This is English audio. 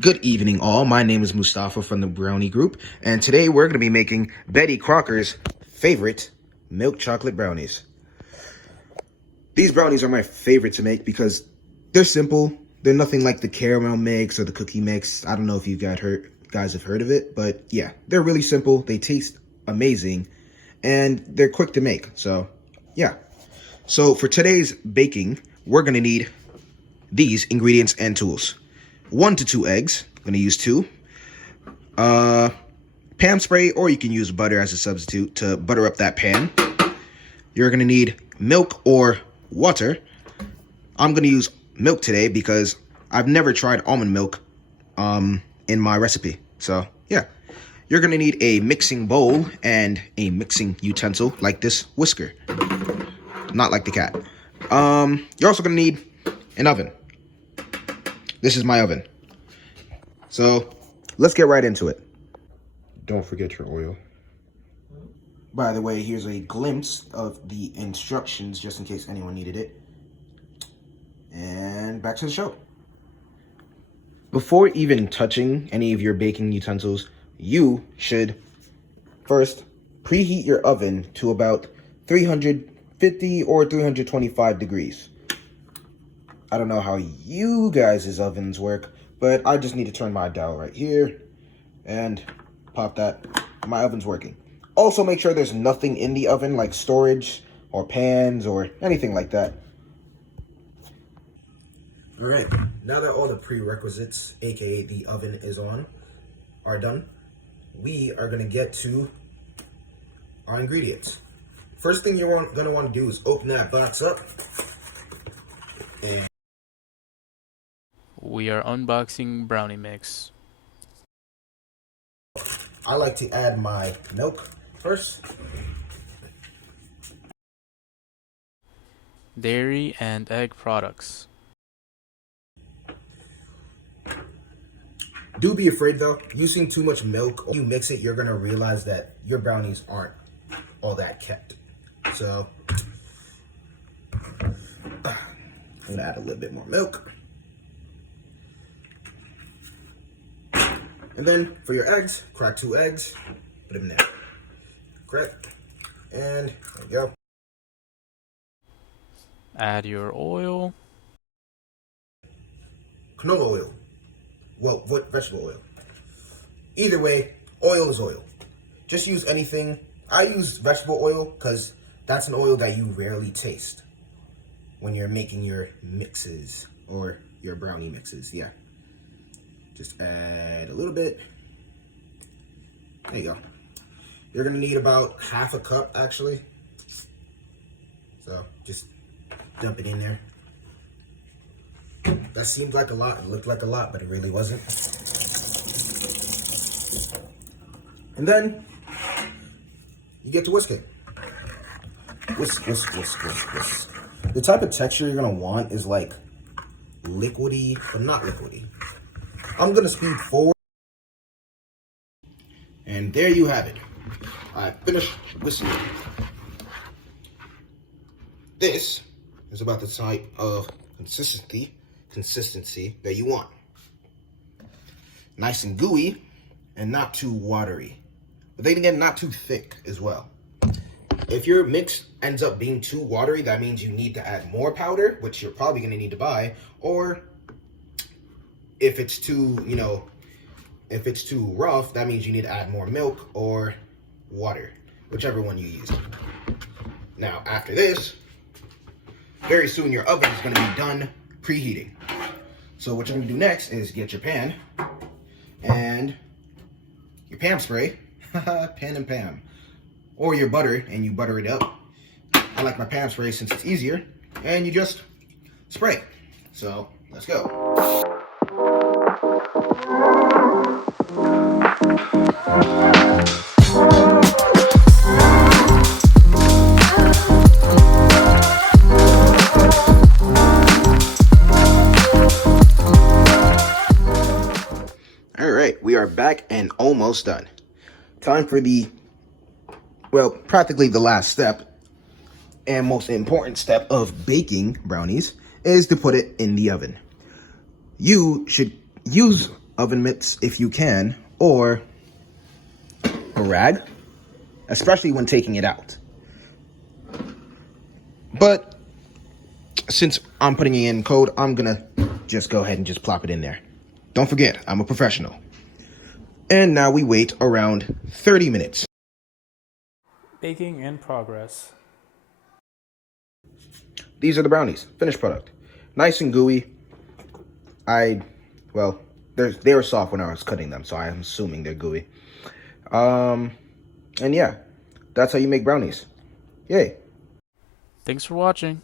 Good evening, all. My name is Mustafa from the Brownie Group, and today we're going to be making Betty Crocker's favorite milk chocolate brownies. These brownies are my favorite to make because they're simple. They're nothing like the caramel mix or the cookie mix. I don't know if you guys have heard of it, but yeah, they're really simple. They taste amazing, and they're quick to make. So, yeah. So for today's baking, we're going to need these ingredients and tools. 1 to 2 eggs. I'm going to use 2. Pan spray, or you can use butter as a substitute to butter up that pan. You're going to need milk or water. I'm going to use milk today because I've never tried almond milk in my recipe. So, yeah. You're going to need a mixing bowl and a mixing utensil like this whisker. Not like the cat. You're also going to need an oven. This is my oven. So, let's get right into it. Don't forget your oil. By the way, here's a glimpse of the instructions just in case anyone needed it. And back to the show. Before even touching any of your baking utensils, you should first preheat your oven to about 350 or 325 degrees. I don't know how you guys' ovens work, but I just need to turn my dial right here and pop that. My oven's working. Also, make sure there's nothing in the oven like storage or pans or anything like that. All right, now that all the prerequisites, aka the oven is on, are done, we are gonna get to our ingredients. First thing you're gonna want to do is open that box up. And we are unboxing brownie mix. I like to add my milk first. Dairy and egg products. Do be afraid though, using too much milk, when you mix it, you're gonna realize that your brownies aren't all that kept. So, I'm gonna add a little bit more milk. And then for your eggs, crack 2 eggs, put them in there. Crack, and there you go. Add your oil. Canola oil. Well, what vegetable oil? Either way, oil is oil. Just use anything. I use vegetable oil because that's an oil that you rarely taste when you're making your mixes or your brownie mixes. Yeah. Just add a little bit. There you go. You're gonna need about half a cup actually. So just dump it in there. That seemed like a lot. It looked like a lot, but it really wasn't. And then you get to whisk it. Whisk, whisk, whisk, whisk, whisk. The type of texture you're gonna want is like liquidy, but not liquidy. I'm gonna speed forward. And there you have it. I finished whisking. This is about the type of consistency that you want. Nice and gooey and not too watery. But then again, not too thick as well. If your mix ends up being too watery, that means you need to add more powder, which you're probably gonna need to buy, or if it's too, if it's too rough, that means you need to add more milk or water, whichever one you use. Now, after this, very soon your oven is going to be done preheating. So what you're going to do next is get your pan and your Pam spray, pan and Pam, or your butter, and you butter it up. I like my Pam spray since it's easier, and you just spray. So let's go. Alright, we are back and almost done. Time for practically the last step and most important step of baking brownies is to put it in the oven. You should use oven mitts if you can, or a rag, especially when taking it out. But since I'm putting it in code, I'm gonna just go ahead and just plop it in there. Don't forget, I'm a professional. And now we wait around 30 minutes. Baking in progress. These are the brownies, finished product. Nice and gooey. Well, they were soft when I was cutting them, so I'm assuming they're gooey. And yeah, that's how you make brownies. Yay. Thanks for watching.